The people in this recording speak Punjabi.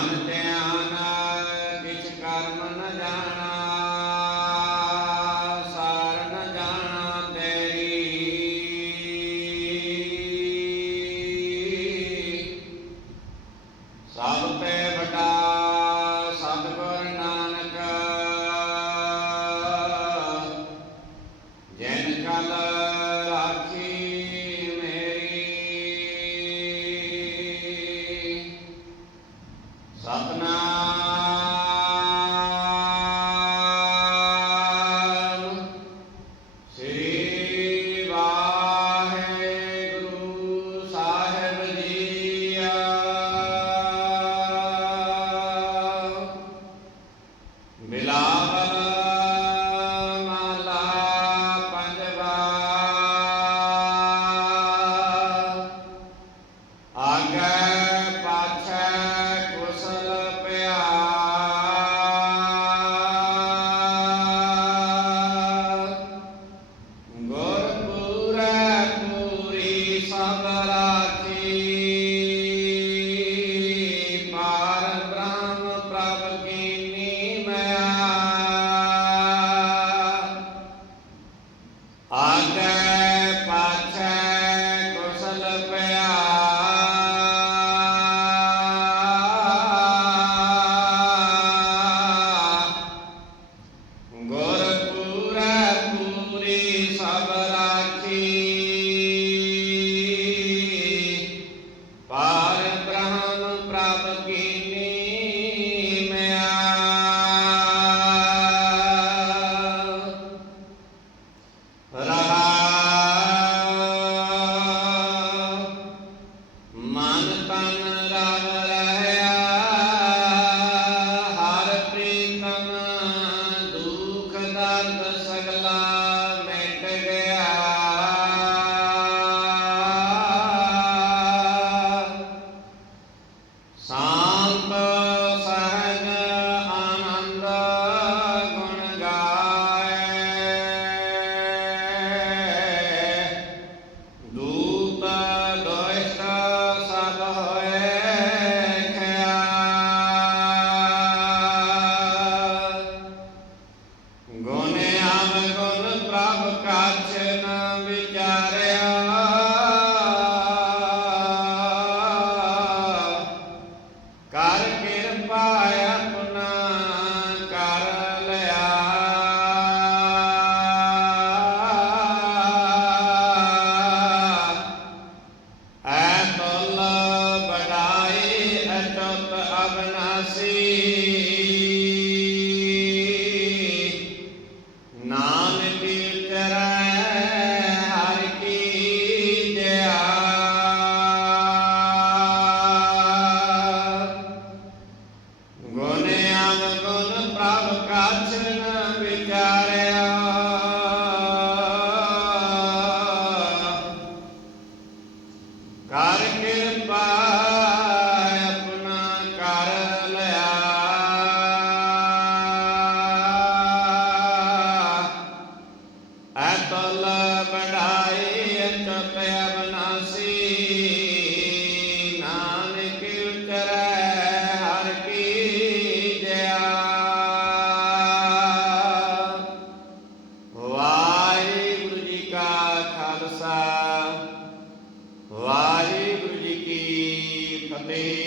ਧਨ ਧਿਆਨ ਕਿਛ ਕਰਮ ਨ ਜਾਣਾ ਸਾਰ ਨ ਜਾਣਾ ਤੇਰੀ ਸਭ ਤੇ ਵਟਾ ਸਤਿਗੁਰ ਨਾਨਕ ਜਨ ਕਲ ਰਾਖੀ अपना ਗੁਣ ਅਵਗੁਣ ਪ੍ਰਭ ਕਾਛ ਨ ਵਿਚਾਰਿਆ। Abnasi ਬਲ ਬੜਾਈ ਅੰਤ ਅਬਨਾਸੀ। ਨਾਨਕ ਉਚਰੈ ਹਰ ਕੀ ਜਯਾ ਵਾਹਿਗੁਰੂ ਜੀ ਕਾ ਖਾਲਸਾ, ਵਾਹਿਗੁਰੂ ਜੀ ਕੀ ਫਤਿਹ।